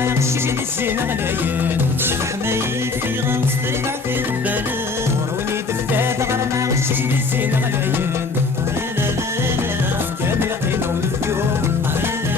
ما غشي الزينة غلايين شبح ما يكفي غنصدر في البلد وروني دفات غير ما غشي الزينة غلايين لا لا لا كامل قيمة ونفيهم لا لا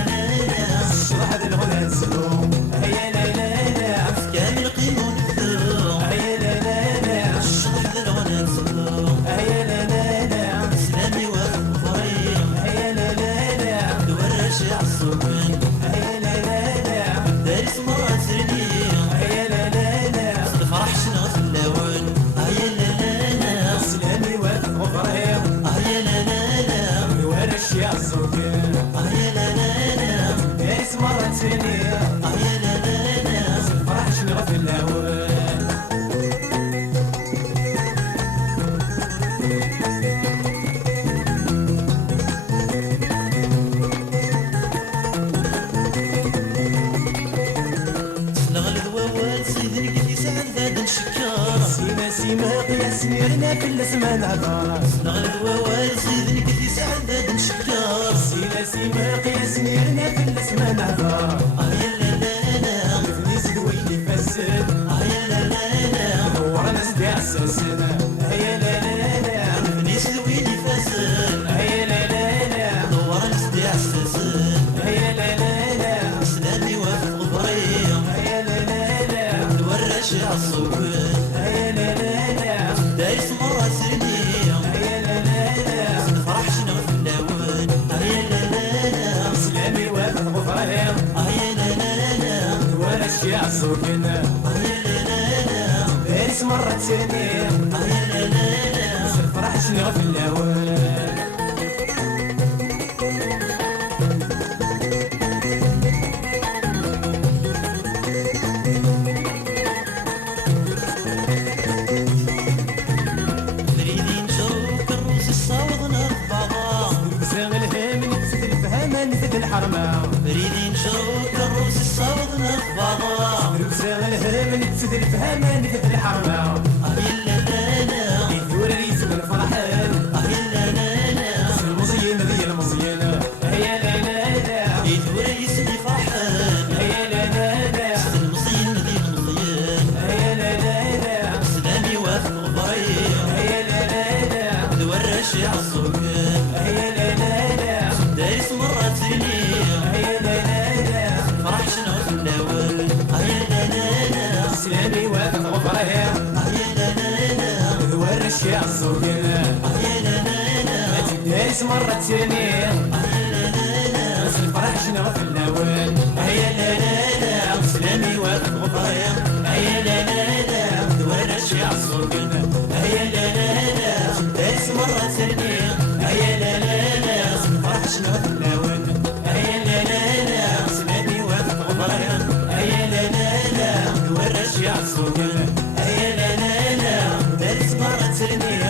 لا الشرح هذا الغلا نسلوم هيا لا لا لا كامل قيمة ونفيهم هيا لا لا لا الشرح ذا الغنى نسلوم هيا لا لا لا إسلامي وفريم هيا لا لا لا دورش عالصوبين هيا لا لا لا دارس مرة ترنيم هيا لا لا لا الفرح شنو في اللون هيا لا لا لا سلامي وافق وفريم هيا لا لا لا ورش يا الزوجين هيا لا لا لا دارس مرة ثانية هيا لا لا لا فرح شنو في الهوان سيما سيما قياس ميرنا في الاسمان عطاس نغل الووال سيدني قد يسعد هاد نشكر سيما سيما قياس ميرنا في الاسمان عطاس يا لا لا لا مفني سدويلي فاسد يا لا لا لا دور ناس داع السلسلة يا لا لا لا نفنيس الويلي فاسد يا لا لا لا دور نسدي عساسد يا لا لا لا اسلامي وافق غبريم يا لا لا لا نورش عالصوبين يا لا لا لا دايس مرة سرنيم يا لا لا لا الفرح شنو في اللون يا لا لا لا اسلامي وافق غفرهم يا لا لا لا ولا الشيع السوكنة يا لا لا لا دارس مرة ثانية يا لا لا لا الفرح شنو في الهوان مريدين شوك الروس الصوض نرفضا بزاغ الهم نكسد الفهم نفد الحرمة مريدين شوك الروس الصوض نرفضا بزاغ الهم نكسد الفهم نفد الحرمة يا لا لا يدور ريس بالفرحان يا لا لا المزين ذي المزينة يا لا لا لا يدور يسني فرحان يا لا لا لا المصين ذي المصين يا لا لا لا اسلامي وافق غبريم يا لا لا لا دورش عالصوبين يا لا لا لا دايس مرة ترنيم يا لا لا لا فرح شنو في اللون يا لا لا لا اسلامي وافق غفرهم يا لا لا لا ورش يا السوكنة يا لا لا لا دارس مرة ثانية يا لا لا لا الفرح شنو في الأول يا لا لا لا اسلامي وافق غبريم يا لا لا لا دورش عالصوبين يا لا لا لا دايس مرة ترنيم يا لا لا لا فرح شنو في اللون يا لا لا لا اسلامي وافق غبريم يا لا لا لا دورش عالصوبين يا لا لا لا دايس مرة ترنيم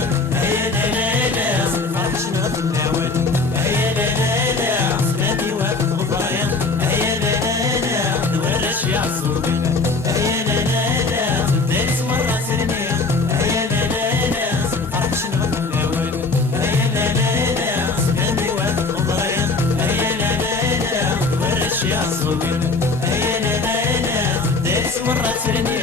يا لا لا لا فرح شنو في اللون يا لا لا لا اسلامي وافق غبريم يا لا لا لا دورش عالصوبين يا لا لا لا دايس مرة ترنيم يا لا لا لا فرح شنو في اللون يا لا لا لا اسلامي وافق غبريم يا لا لا لا دورش عالصوبين يا لا لا لا دايس مرة ترنيم